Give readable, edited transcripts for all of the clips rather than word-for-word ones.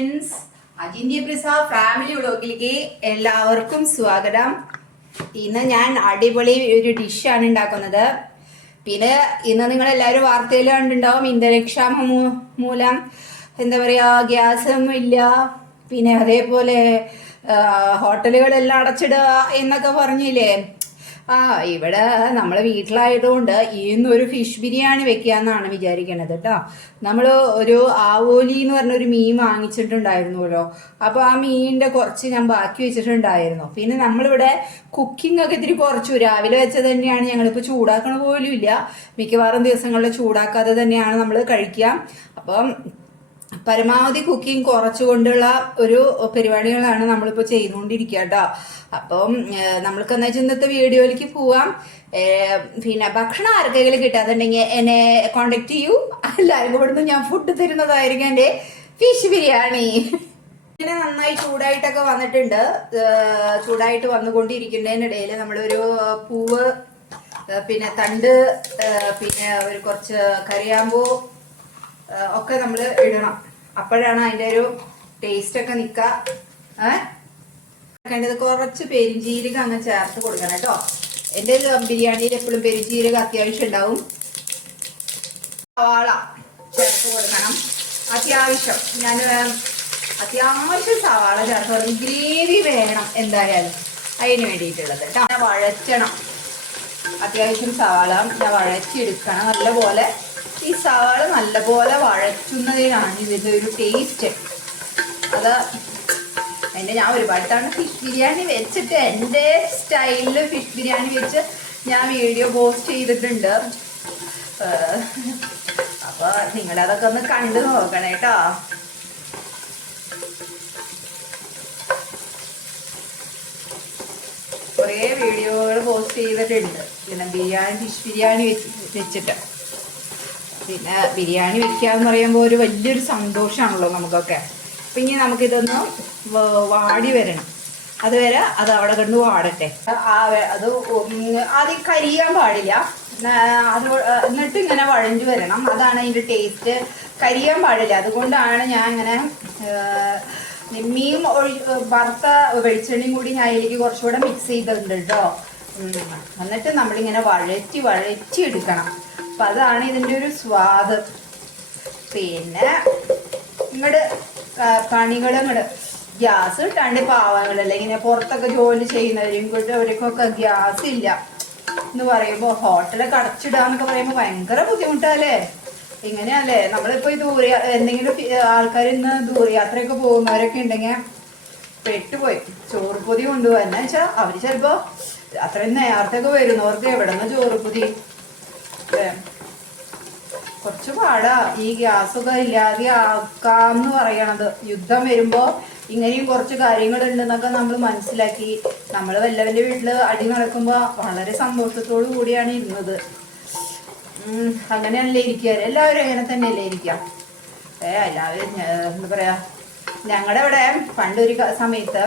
Friends, അജിന്ത്യ പ്രിസ family വ്ളോഗിലേക്ക് എല്ലാവർക്കും സ്വാഗതം. ഇന്ന് ഞാൻ അടിപൊളി ഒരു ഡിഷാണ് ഉണ്ടാക്കുന്നത്. പിന്നെ ഇന്ന് നിങ്ങളെല്ലാവരും വാർത്തയിൽ കണ്ടിട്ടുണ്ടാവും, ഇന്ധനക്ഷാമം മൂലം എന്താ പറയുക, ഗ്യാസ് ഒന്നും ഇല്ല. പിന്നെ അതേപോലെ ഹോട്ടലുകളെല്ലാം അടച്ചിടുക എന്നൊക്കെ പറഞ്ഞില്ലേ. ഇവിടെ നമ്മളെ വീട്ടിലായതുകൊണ്ട് ഇന്നൊരു ഫിഷ് ബിരിയാണി വെക്കാന്നാണ് വിചാരിക്കണത് കേട്ടോ. നമ്മൾ ഒരു ആവോലി എന്ന് പറഞ്ഞൊരു മീൻ വാങ്ങിച്ചിട്ടുണ്ടായിരുന്നല്ലോ. അപ്പോൾ ആ മീനിന്റെ കുറച്ച് ഞാൻ ബാക്കി വെച്ചിട്ടുണ്ടായിരുന്നു. പിന്നെ നമ്മളിവിടെ കുക്കിംഗ് ഒക്കെ ഇത്തിരി കുറച്ചു, രാവിലെ വെച്ചത് തന്നെയാണ് ഞങ്ങളിപ്പോൾ ചൂടാക്കണ പോലും ഇല്ല. മിക്കവാറും ദിവസങ്ങളിൽ ചൂടാക്കാതെ തന്നെയാണ് നമ്മൾ കഴിക്കുക. അപ്പം പരമാവധി കുക്കിംഗ് കുറച്ചുകൊണ്ടുള്ള ഒരു പരിപാടികളാണ് നമ്മളിപ്പോൾ ചെയ്തുകൊണ്ടിരിക്കുക കേട്ടോ. അപ്പം നമ്മൾക്ക് എന്താ വെച്ചാൽ ഇന്നത്തെ വീഡിയോയിലേക്ക് പോവാം. പിന്നെ ഭക്ഷണം ആർക്കെങ്കിലും കിട്ടാതുണ്ടെങ്കിൽ എന്നെ കോണ്ടാക്ട് ചെയ്യൂ. എല്ലാവരും കൂടുന്നു ഞാൻ ഫുഡ് തരുന്നതായിരിക്കും എൻ്റെ ഫിഷ് ബിരിയാണി. ഇങ്ങനെ നന്നായി ചൂടായിട്ടൊക്കെ വന്നിട്ടുണ്ട്. ചൂടായിട്ട് വന്നുകൊണ്ടിരിക്കുന്നതിനിടയിൽ നമ്മളൊരു പൂവ്, പിന്നെ തണ്ട്, പിന്നെ ഒരു കുറച്ച് കറിയാമ്പൂ ഒക്കെ നമ്മൾ ഇടണം. അപ്പോഴാണ് അതിൻ്റെ ഒരു ടേസ്റ്റ് ഒക്കെ നിൽക്കുക. കുറച്ച് പെരിഞ്ചീരകം അങ്ങ് ചേർത്ത് കൊടുക്കണം കേട്ടോ. എൻ്റെ ബിരിയാണിയിൽ എപ്പോഴും പെരിഞ്ചീരകം അത്യാവശ്യം ഉണ്ടാവും. സവാള ചേർത്ത് കൊടുക്കണം അത്യാവശ്യം. അത്യാവശ്യം സവാള ചേർത്ത് കൊടുക്കും. ഗ്രേവി വേണം എന്തായാലും അതിന് വേണ്ടിയിട്ടുള്ളത് കേട്ടോ. വഴറ്റണം. അത്യാവശ്യം സവാള വഴച്ചെടുക്കണം നല്ലപോലെ. ഈ സവാള നല്ലപോലെ വഴറ്റുന്നതിനാണ് ഇതിൻ്റെ ഒരു ടേസ്റ്റ്. അത് ഞാൻ ഒരുപാട് തവണ ഫിഷ് ബിരിയാണി വെച്ചിട്ട് എൻ്റെ സ്റ്റൈലിൽ ഫിഷ് ബിരിയാണി വെച്ച് ഞാൻ വീഡിയോ പോസ്റ്റ് ചെയ്തിട്ടുണ്ട്. അപ്പോൾ നിങ്ങളതൊക്കെ ഒന്ന് കണ്ടു നോക്കണം കേട്ടോ. കുറേ വീഡിയോകൾ പോസ്റ്റ് ചെയ്തിട്ടുണ്ട് പിന്നെ ഫിഷ് ബിരിയാണി വെച്ചിട്ട്. പിന്നെ ബിരിയാണി വെക്കുക എന്ന് പറയുമ്പോൾ ഒരു വലിയൊരു സന്തോഷമാണല്ലോ നമുക്കൊക്കെ. പിന്നെ നമുക്കിതൊന്ന് വാടി വരണം. അതുവരെ അത് അവിടെ കണ്ട് വാടട്ടെ. അത് ആദ്യം കരിയാൻ പാടില്ല. എന്നിട്ട് ഇങ്ങനെ വഴഞ്ഞു വരണം. അതാണ് അതിൻ്റെ ടേസ്റ്റ്. കരിയാൻ പാടില്ല. അതുകൊണ്ടാണ് ഞാൻ ഇങ്ങനെ മീൻ വറുത്ത വെളിച്ചെണ്ണയും കൂടി ഞാൻ അതിലേക്ക് കുറച്ചുകൂടെ മിക്സ് ചെയ്തിട്ടുണ്ട് കേട്ടോ. എന്നിട്ട് നമ്മളിങ്ങനെ വഴറ്റി എടുക്കണം. അപ്പം അതാണ് ഇതിൻ്റെ ഒരു സ്വാദ്. പിന്നെ പണികളും ഗ്യാസ് കിട്ടാണ്ട് പാവങ്ങളല്ലേ, ഇങ്ങനെ പുറത്തൊക്കെ ജോലി ചെയ്യുന്നവരും അവർക്കൊക്കെ ഗ്യാസ് ഇല്ല എന്ന് പറയുമ്പോൾ ഹോട്ടലൊക്കെ അടച്ചിടാന്നൊക്കെ പറയുമ്പോൾ ഭയങ്കര ബുദ്ധിമുട്ടല്ലേ. ഇങ്ങനെയല്ലേ നമ്മളിപ്പോൾ എന്തെങ്കിലും ആൾക്കാർ ഇന്ന് ദൂരയാത്രയൊക്കെ പോകുന്നവരൊക്കെ ഉണ്ടെങ്കിൽ പെട്ടുപോയി. ചോറുപൊതി കൊണ്ടുപോകാൻ എന്നാ വെച്ചാൽ അവർ ചിലപ്പോൾ അത്രയും നേരത്തൊക്കെ വരുന്നവർക്ക് എവിടെ നിന്ന് ചോറുപൊതി. കുറച്ച് പാടാ ഈ ഗ്യാസൊക്കെ ഇല്ലാതെ ആക്കാന്ന് പറയണത്. യുദ്ധം വരുമ്പോ ഇങ്ങനെയും കുറച്ച് കാര്യങ്ങളുണ്ടെന്നൊക്കെ നമ്മൾ മനസ്സിലാക്കി. നമ്മൾ വല്ലവന്റെ വീട്ടില് അടി നടക്കുമ്പോ വളരെ സന്തോഷത്തോടു കൂടിയാണ് ഇരുന്നത്. അങ്ങനെയല്ലേ ഇരിക്കുക. എല്ലാവരും അങ്ങനെ തന്നെയല്ലേ ഇരിക്കുക. എല്ലാവരും എന്താ പറയാ, ഞങ്ങളുടെ ഇവിടെ പണ്ടൊരു സമയത്ത്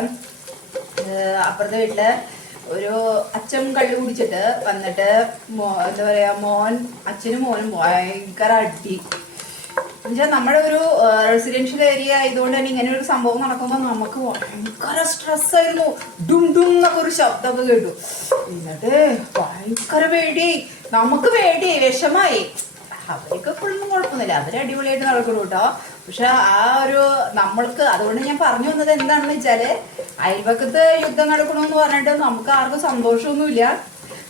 അപ്പുറത്തെ വീട്ടില് ഒരു അച്ഛൻ കള്ളു കുടിച്ചിട്ട് വന്നിട്ട് എന്താ പറയാ, അച്ഛനും മോനും ഭയങ്കര അടി. എന്നുവെച്ചാൽ നമ്മുടെ ഒരു റെസിഡൻഷ്യൽ ഏരിയ ആയതുകൊണ്ട് തന്നെ ഇങ്ങനെ ഒരു സംഭവം നടക്കുമ്പോൾ നമുക്ക് ഭയങ്കര സ്ട്രെസ്സായിരുന്നു. ഡും ഡും എന്നൊക്കെ ഒരു ശബ്ദമൊക്കെ കേട്ടു. എന്നിട്ട് ഭയങ്കര പേടിയായി. നമുക്ക് പേടിയായി, വിഷമായി. അവർക്ക് എപ്പോഴൊന്നും കുഴപ്പമൊന്നുമില്ല, അവർ അടിപൊളിയായിട്ട് നടക്കണം കേട്ടോ. പക്ഷെ ആ ഒരു നമ്മൾക്ക്, അതുകൊണ്ട് ഞാൻ പറഞ്ഞു വന്നത് എന്താണെന്ന് വെച്ചാല്, അയൽപക്കത്ത് യുദ്ധം നടക്കണമെന്ന് പറഞ്ഞിട്ട് നമുക്ക് ആർക്കും സന്തോഷമൊന്നുമില്ല.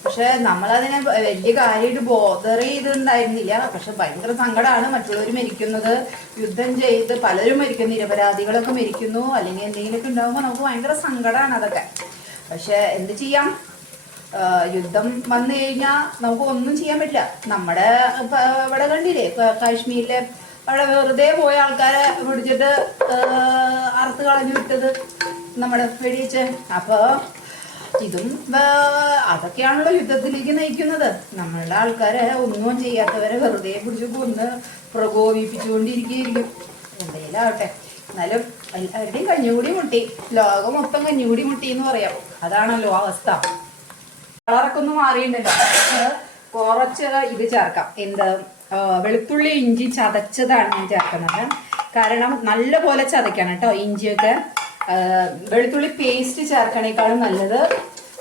പക്ഷെ നമ്മളതിനെ വലിയ കാര്യമായിട്ട് ബോധർ ചെയ്തിട്ടുണ്ടായിരുന്നില്ല. പക്ഷെ ഭയങ്കര സങ്കടമാണ് മറ്റുള്ളവർ മരിക്കുന്നത്, യുദ്ധം ചെയ്ത് പലരും മരിക്കുന്നു, നിരപരാധികളൊക്കെ മരിക്കുന്നു, അല്ലെങ്കിൽ എന്തെങ്കിലുമൊക്കെ ഉണ്ടാകുമ്പോൾ നമുക്ക് ഭയങ്കര സങ്കടമാണ് അതൊക്കെ. പക്ഷെ എന്ത് ചെയ്യാം, യുദ്ധം വന്നു കഴിഞ്ഞാൽ നമുക്ക് ഒന്നും ചെയ്യാൻ പറ്റില്ല. നമ്മുടെ ഇവിടെ കണ്ടില്ലേ കാശ്മീരിലെ അവിടെ വെറുതെ പോയ ആൾക്കാരെ പിടിച്ചിട്ട് അറുത്ത് കളഞ്ഞു വിട്ടത് നമ്മുടെ വെടിവെച്ച്. അപ്പോൾ ഇതും അതൊക്കെയാണല്ലോ യുദ്ധത്തിലേക്ക് നയിക്കുന്നത്. നമ്മളുടെ ആൾക്കാരെ ഒന്നും ചെയ്യാത്തവരെ വെറുതെ പിടിച്ച് കൊന്ന് പ്രകോപിപ്പിച്ചുകൊണ്ടിരിക്കുകയായിരിക്കും. എന്തെങ്കിലും ആവട്ടെ, എന്നാലും എല്ലാവരുടെയും കഞ്ഞുകൂടി മുട്ടി, ലോകം മൊത്തം കഞ്ഞുകൂടി മുട്ടി എന്ന് പറയാം. അതാണല്ലോ അവസ്ഥ. കളറൊക്കെ ഒന്ന് മാറിയിട്ടുണ്ടല്ലോ. കുറച്ച് ഇത് ചേർക്കാം. എന്ത് വെളുത്തുള്ളി ഇഞ്ചി ചതച്ചതാണ് ഞാൻ ചേർക്കുന്നത്. കാരണം നല്ല പോലെ ചതയ്ക്കണം കേട്ടോ ഇഞ്ചിയൊക്കെ. വെളുത്തുള്ളി പേസ്റ്റ് ചേർക്കണേക്കാളും നല്ലത്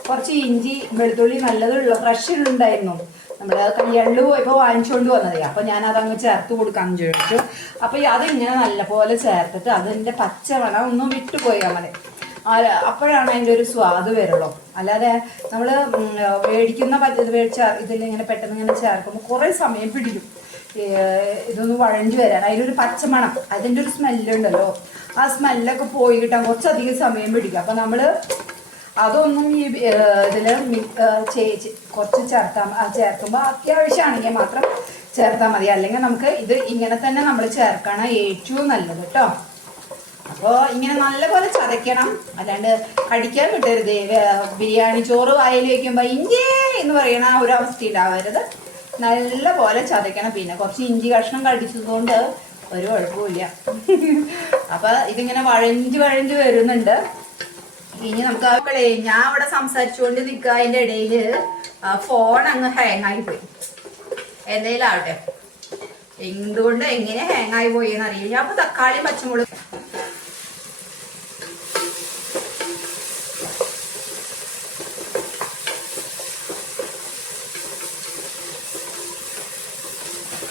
കുറച്ച് ഇഞ്ചി വെളുത്തുള്ളി നല്ലതുള്ള ഫ്രഷ് ഉണ്ടായിരുന്നു. നമ്മൾ കല്യാണിൽ പോയപ്പോൾ വാങ്ങിച്ചുകൊണ്ട് വന്നതേ. അപ്പോൾ ഞാൻ അതങ്ങ് ചേർത്ത് കൊടുക്കാമെന്ന് ചോദിച്ചു. അപ്പോൾ അതിങ്ങനെ നല്ലപോലെ ചേർത്തിട്ട് അതിൻ്റെ പച്ചമണം ഒന്നും വിട്ടുപോയാൽ മതി. അപ്പോഴാണ് അതിൻ്റെ ഒരു സ്വാദ് വരുള്ളൂ. അല്ലാതെ നമ്മൾ മേടിക്കുന്ന ഇതിലിങ്ങനെ പെട്ടെന്ന് ഇങ്ങനെ ചേർക്കുമ്പോൾ കുറേ സമയം പിടിക്കും ഇതൊന്ന് വഴഞ്ഞു വരാൻ. അതിലൊരു പച്ചമണം, അതിൻ്റെ ഒരു സ്മെല്ലുണ്ടല്ലോ, ആ സ്മെല്ലൊക്കെ പോയി കിട്ടാൻ കുറച്ചധികം സമയം പിടിക്കും. അപ്പം നമ്മൾ അതൊന്നും ഈ ഇതിൽ കുറച്ച് ചേർക്കുമ്പോൾ അത്യാവശ്യമാണെങ്കിൽ മാത്രം ചേർത്താൽ മതി. അല്ലെങ്കിൽ നമുക്ക് ഇത് ഇങ്ങനെ തന്നെ നമ്മൾ ചേർക്കണം ഏറ്റവും നല്ലത് കേട്ടോ. അപ്പോൾ ഇങ്ങനെ നല്ലപോലെ ചതയ്ക്കണം, അല്ലാണ്ട് കടിക്കാൻ വിട്ടരുത്. ബിരിയാണി ചോറ് വായിൽ വയ്ക്കുമ്പോൾ ഇഞ്ചി എന്ന് പറയണ ആ ഒരു അവസ്ഥ ഉണ്ടാവരുത്. നല്ല പോലെ ചതയ്ക്കണം. പിന്നെ കുറച്ച് ഇഞ്ചി കഷ്ണം കടിച്ചതുകൊണ്ട് ഒരു കുഴപ്പമില്ല. അപ്പം ഇതിങ്ങനെ വഴഞ്ച് വരുന്നുണ്ട്. ഇനി നമുക്ക് ഞാൻ അവിടെ സംസാരിച്ചുകൊണ്ട് നിൽക്കുക, അതിൻ്റെ ഇടയിൽ ഫോൺ അങ്ങ് ഹാങ്ങായി പോയി. എന്തെങ്കിലും ആവട്ടെ, എന്തുകൊണ്ട് എങ്ങനെ ഹാങ്ങായി പോയി എന്നറിയില്ല. അപ്പോൾ തക്കാളി പച്ചമുളക്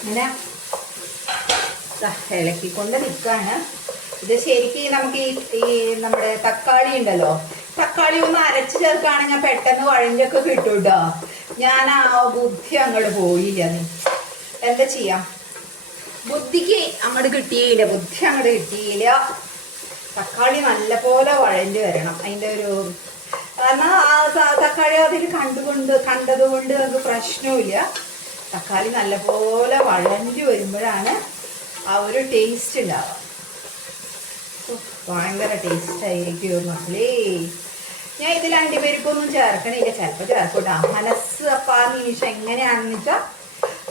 ഇങ്ങനെ ഇളക്കിക്കൊണ്ട് നിൽക്കുകയാണ്. ഇത് ശരിക്കും നമുക്ക് ഈ നമ്മുടെ തക്കാളി ഉണ്ടല്ലോ, തക്കാളി ഒന്ന് അരച്ച് ചേർക്കുകയാണെങ്കിൽ പെട്ടെന്ന് വഴഞ്ഞൊക്കെ കിട്ടും കേട്ടോ. ഞാൻ ആ ബുദ്ധി അങ്ങോട്ട് പോയില്ല. എന്താ ചെയ്യാം, ബുദ്ധി അങ്ങോട്ട് കിട്ടിയില്ല. തക്കാളി നല്ലപോലെ വഴഞ്ഞ് വരണം. അതിൻ്റെ ഒരു കാരണം തക്കാളി അതിൽ കണ്ടതുകൊണ്ട് നമുക്ക് പ്രശ്നവുമില്ല. തക്കാളി നല്ലപോലെ വഴഞ്ഞു വരുമ്പോഴാണ് ആ ഒരു ടേസ്റ്റ് ഉണ്ടാവുക. ഭയങ്കര ടേസ്റ്റ് ആയിരിക്കും മക്കളേ. ഞാൻ ഇതിൽ അണ്ടിപ്പരിപ്പൊന്നും ചേർക്കണില്ല, ചിലപ്പോൾ ചേർക്കൂട്ടാ. മനസ്സ് അപ്പം ആ നിമിഷം എങ്ങനെയാണെന്ന് വെച്ചാൽ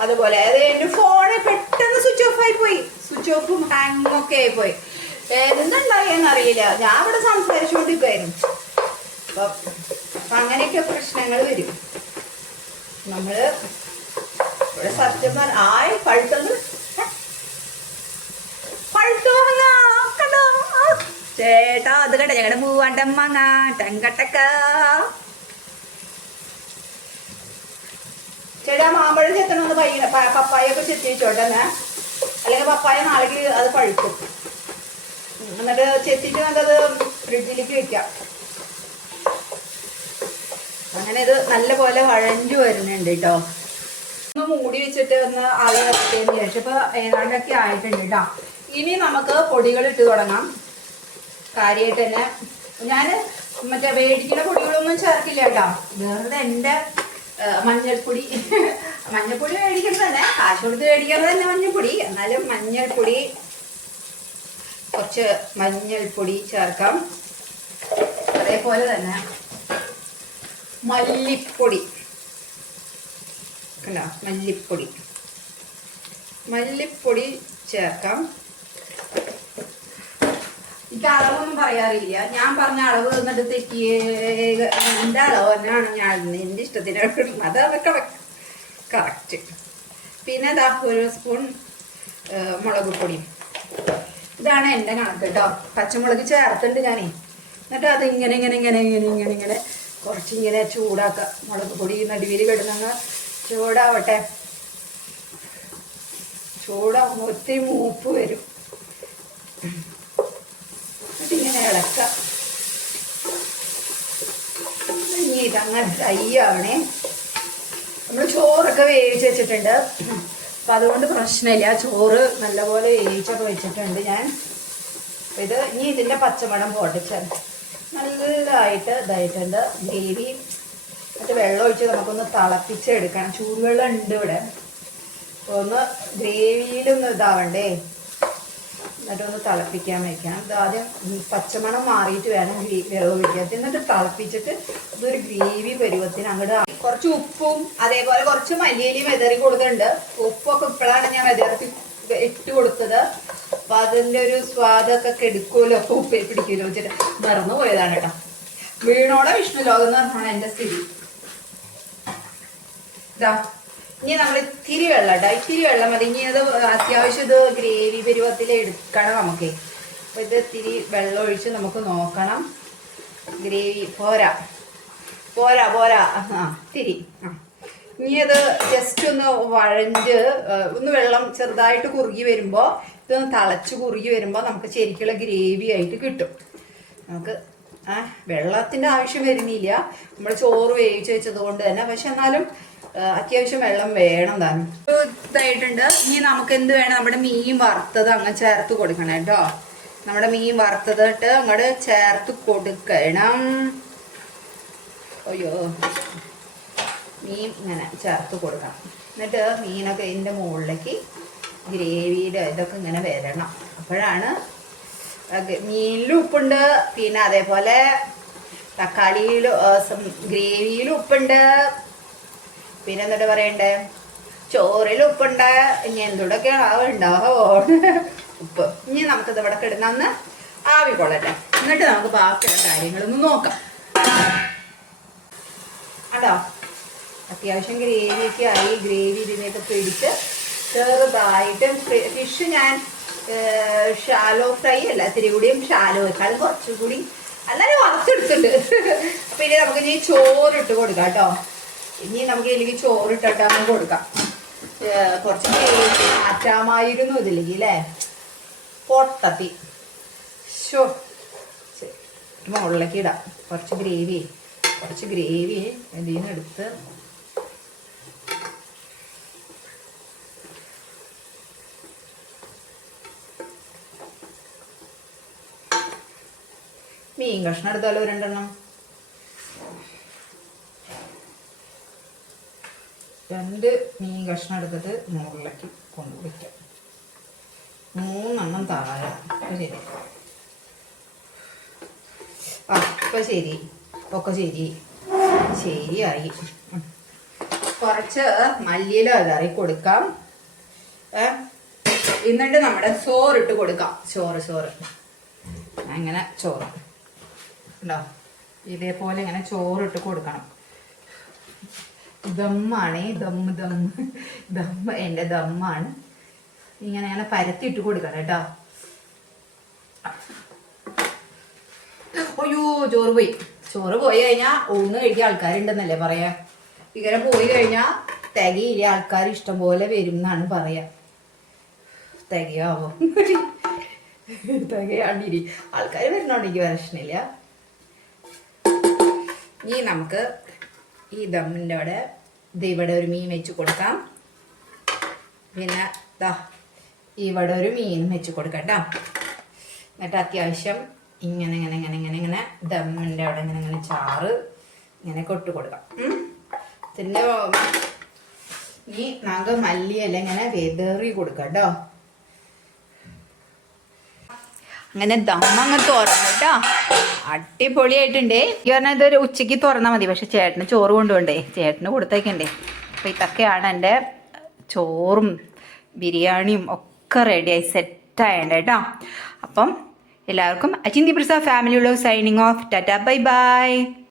അതുപോലെ. അത് എൻ്റെ ഫോണ് പെട്ടെന്ന് സ്വിച്ച് ഓഫും ഹാങ്ങും ഒക്കെ ആയിപ്പോയി. എന്തുണ്ടായെന്നറിയില്ല. ഞാൻ ഇവിടെ സംസാരിച്ചുകൊണ്ടിരിക്കുമായിരുന്നു. അപ്പം അങ്ങനെയൊക്കെ പ്രശ്നങ്ങൾ വരും. നമ്മൾ ഇവിടെ സത്യം ആയി പഴുത്തത് ചേട്ടാ. അത് കേട്ടോ ഞങ്ങളുടെ മൂവാണ്ടമ്മ ടെങ്കട്ടക്ക ചേട്ടാ. മാമ്പഴം ചെത്തണമെന്ന് പപ്പായൊക്കെ ചെത്തി വെച്ചോട്ടെന്നെ, അല്ലെങ്കിൽ പപ്പായ നാളേക്ക് അത് പഴുക്കും. എന്നിട്ട് ചെത്തിയിട്ട് നമുക്കത് ഫ്രിഡ്ജിലേക്ക് വെക്കാം. അങ്ങനെ ഇത് നല്ലപോലെ വഴഞ്ഞു വരുന്നുണ്ട് കേട്ടോ. ഒന്ന് മൂടി വെച്ചിട്ട് ഒന്ന് ആളെ വെച്ചതിന് ശേഷം ഇപ്പൊ ഏതാണ്ടൊക്കെ ആയിട്ടുണ്ട് കേട്ടോ. ഇനി നമുക്ക് പൊടികൾ ഇട്ട് തുടങ്ങാം. കാര്യമായിട്ട് തന്നെ ഞാൻ മറ്റേ മേടിക്കുന്ന പൊടികളൊന്നും ചേർക്കില്ല കേട്ടോ. വേറെ എൻ്റെ മഞ്ഞൾപ്പൊടി മേടിക്കുന്നത് തന്നെ, കാശ് കൊടുത്ത് മേടിക്കുന്നത് തന്നെ മഞ്ഞൾപ്പൊടി. എന്നാലും കുറച്ച് മഞ്ഞൾപ്പൊടി ചേർക്കാം. അതേപോലെ തന്നെ മല്ലിപ്പൊടി കണ്ടോ, മല്ലിപ്പൊടി ചേർക്കാം. ഇത് അളവൊന്നും പറയാറില്ല. ഞാൻ പറഞ്ഞ അളവ് എന്നിട്ട് തെറ്റിയ എൻ്റെ അളവ് തന്നെയാണ് ഞാൻ എൻ്റെ ഇഷ്ടത്തിനാണ് അതാണ് കറക്റ്റ്. പിന്നെ ഇതാ ഒരു സ്പൂൺ മുളക് പൊടി. ഇതാണ് എൻ്റെ കണക്ക് കേട്ടോ. പച്ചമുളക് ചേർത്തിട്ടുണ്ട് ഞാനേ. എന്നിട്ട് അത് ഇങ്ങനെ കുറച്ചിങ്ങനെ ചൂടാക്കുക. മുളക് പൊടി നടുവിൽ കിടന്നങ്ങ് ചൂടാവട്ടെ. ചൂടാകുമ്പോൾ ഒത്തിരി മൂപ്പ് വരും. എന്നിട്ടിങ്ങനെ ഇളക്കുക. ഇനി ഇതങ്ങനെ ഫ്രൈ ആവണേ. നമ്മൾ ചോറൊക്കെ വേവിച്ച് വെച്ചിട്ടുണ്ട്. അപ്പം അതുകൊണ്ട് പ്രശ്നമില്ല. ചോറ് നല്ലപോലെ വേവിച്ചൊക്കെ വെച്ചിട്ടുണ്ട് ഞാൻ. ഇത് ഇനി ഇതിൻ്റെ പച്ചമണം പോട്ടിച്ചാൽ നല്ലതായിട്ട് ഇതായിട്ടുണ്ട് ഗ്രേവി. എന്നിട്ട് വെള്ളം ഒഴിച്ച് നമുക്കൊന്ന് തിളപ്പിച്ചെടുക്കണം. ചൂടുവെള്ളം ഉണ്ട് ഇവിടെ. ഒന്ന് ഗ്രേവിയിലൊന്ന് ഇതാവണ്ടേ. എന്നിട്ടൊന്ന് തിളപ്പിക്കാൻ വയ്ക്കാം. ഇതാദ്യം പച്ചമണം മാറിയിട്ട് വേണം വെള്ളം ഒഴിക്കാൻ. എന്നിട്ട് തിളപ്പിച്ചിട്ട് ഇതൊരു ഗ്രേവി പരുവത്തിന് അങ്ങോട്ട് കുറച്ച് ഉപ്പും അതേപോലെ കുറച്ച് മല്ലിയിലയും വെതറി കൊടുത്തിട്ടുണ്ട്. ഉപ്പൊക്കെ ഇപ്പോഴാണ് ഞാൻ ഇട്ട് കൊടുത്തത്. അപ്പം അതിൻ്റെ ഒരു സ്വാദൊക്കെ കെടുക്കുമല്ലോ, അപ്പോൾ ഉപ്പേ പിടിക്കുമല്ലോ വെച്ചിട്ട് മറന്നു പോയതാണ് കേട്ടോ. വീണോടെ വിഷ്ണു ലോകം എന്ന് പറഞ്ഞാണ് എൻ്റെ സ്ഥിതി. ഇതാ ഇനി നമ്മൾ ഇത്തിരി വെള്ളം ഇട്ടാ, ഇത്തിരി വെള്ളം മതി. ഇനി അത് അത്യാവശ്യം ഇത് ഗ്രേവി പരുവത്തിൽ എടുക്കണം നമുക്ക്. അപ്പോൾ ഇത് ഇത്തിരി വെള്ളം ഒഴിച്ച് നമുക്ക് നോക്കണം. ഗ്രേവി പോരാ പോരാ പോരാ ഇത്തിരി. ഇനി അത് ജസ്റ്റ് ഒന്ന് വഴഞ്ഞ് ഒന്ന് വെള്ളം ചെറുതായിട്ട് കുറുകി വരുമ്പോൾ, ഇതൊന്ന് തിളച്ച് കുറുകി വരുമ്പോൾ നമുക്ക് ശരിക്കുള്ള ഗ്രേവി ആയിട്ട് കിട്ടും. നമുക്ക് വെള്ളത്തിൻ്റെ ആവശ്യം വരുന്നില്ല, നമ്മൾ ചോറ് വേവിച്ച് വെച്ചത് കൊണ്ട് തന്നെ. പക്ഷെ എന്നാലും അത്യാവശ്യം വെള്ളം വേണം താനും. ഇതായിട്ടുണ്ട്. ഇനി നമുക്ക് എന്ത് വേണം, നമ്മുടെ മീൻ വറുത്തത് അങ്ങ് ചേർത്ത് കൊടുക്കണം കേട്ടോ. നമ്മുടെ മീൻ വറുത്തതിട്ട് അങ്ങോട്ട് ചേർത്ത് കൊടുക്കണം. അയ്യോ, മീൻ ഇങ്ങനെ ചേർത്ത് കൊടുക്കണം. എന്നിട്ട് മീനൊക്കെ ഇതിൻ്റെ മുകളിലേക്ക് ഗ്രേവിയുടെ ഇതൊക്കെ ഇങ്ങനെ വരണം. അപ്പോഴാണ് മീനിലും ഉപ്പുണ്ട്, പിന്നെ അതേപോലെ തക്കാളിയിൽ ഗ്രേവിയിലും ഉപ്പുണ്ട്, പിന്നെ എന്നിട്ട് പറയണ്ടേ ചോറിൽ ഉപ്പുണ്ട്. ഇനി എന്തുകൊണ്ടൊക്കെയാണ് ഉണ്ടാവോ ഉപ്പ്. ഇനി നമുക്കിത് ഇവിടെ കിടന്നന്ന് ആവി കൊള്ളട്ടെ. എന്നിട്ട് നമുക്ക് ബാക്കിയുള്ള കാര്യങ്ങളൊന്ന് നോക്കാം. അതോ അത്യാവശ്യം ഗ്രേവിയൊക്കെ ആയി. ഗ്രേവി ഇതിനൊക്കെ പിടിച്ച് ചെറുതായിട്ട് ഫിഷ് ഞാൻ ഷാലോ ഫ്രൈ അല്ല, ഇത്തിരി കൂടിയും ഷാലോ വെക്കാൾ കുറച്ചുകൂടി അല്ലാതെ വറുത്തെടുത്തിട്ടുണ്ട്. അപ്പം ഇനി നമുക്ക് ഇനി ചോറിട്ട് കൊടുക്കാം കേട്ടോ. ഇനി നമുക്ക് ഇതിലേക്ക് ചോറിട്ടിട്ട് നമുക്ക് കൊടുക്കാം. കുറച്ച് ഗ്രേവി മാറ്റാമായിരുന്നു ഇതിലേക്ക് അല്ലേ. പൊട്ടത്തി ഷോ മുകളിലേക്ക് ഇടാം. കുറച്ച് ഗ്രേവി ഇതിൽ നിന്ന് എടുത്ത് മീൻ കഷ്ണം എടുത്താലോ, രണ്ടെണ്ണം. 2 മീൻ കഷ്ണം എടുത്തിട്ട് മുകളിലേക്ക് കൊണ്ടുവയ്ക്കാം. 3 താഴെ. ഇപ്പം ശരി. ഇപ്പം ശരി, ഒക്കെ ശരിയായി. കുറച്ച് മല്ലിയില കറി കൊടുക്കാം. എന്നിട്ട് നമ്മുടെ ചോറിട്ട് കൊടുക്കാം. ചോറ് അങ്ങനെ ചോറ് ഉണ്ടോ, ഇതേപോലെ ഇങ്ങനെ ചോറിട്ട് കൊടുക്കണം. ദമ്മാണ്, ദമ്മ് എൻ്റെ ദമ്മാണ്. ഇങ്ങനെ പരത്തിയിട്ട് കൊടുക്കണം കേട്ടോ. അയ്യോ, ചോറ് പോയി കഴിഞ്ഞാൽ ഊണ് കഴിക്കാൻ ആൾക്കാരുണ്ടെന്നല്ലേ പറയാ. ഇങ്ങനെ പോയി കഴിഞ്ഞാൽ തികയില്ല, ആൾക്കാർ ഇഷ്ടം പോലെ വരും എന്നാണ് പറയാ. തികയാവോ? തികയാണ്ടിരി ആൾക്കാർ വരുന്നോണ്ട് എനിക്ക് പ്രശ്നമില്ല. ഇനി നമുക്ക് ഈ ദമ്മിൻ്റെ അവിടെ ഇവിടെ ഒരു മീൻ വെച്ച് കൊടുക്കാം. പിന്നെ ഇവിടെ ഒരു മീൻ വെച്ച് കൊടുക്കാം കേട്ടോ. എന്നിട്ട് അത്യാവശ്യം ഇങ്ങനെ ദമ്മിൻ്റെ അവിടെ ഇങ്ങനെ ചാറ് ഇങ്ങനെ കൊട്ട് കൊടുക്കാം. പിന്നെ ഈ നമുക്ക് മല്ലിയല്ല ഇങ്ങനെ വെതറി കൊടുക്കാം കേട്ടോ. അങ്ങനെ ദമ്മങ്ങ് തുറന്നു കേട്ടോ. അടിപൊളിയായിട്ടുണ്ട്. ഈ പറഞ്ഞാൽ ഇതൊരു ഉച്ചയ്ക്ക് തുറന്നാൽ മതി, പക്ഷെ ചേട്ടന് ചോറ് കൊണ്ടുപോണ്ടേ, ചേട്ടന് കൊടുത്തേക്കണ്ടേ. അപ്പം ഇതൊക്കെയാണ് എൻ്റെ ചോറും ബിരിയാണിയും ഒക്കെ റെഡിയായി സെറ്റായണ്ട് കേട്ടോ. അപ്പം എല്ലാവർക്കും Achinthi Prasad family vlog signing off. Tata, bye by.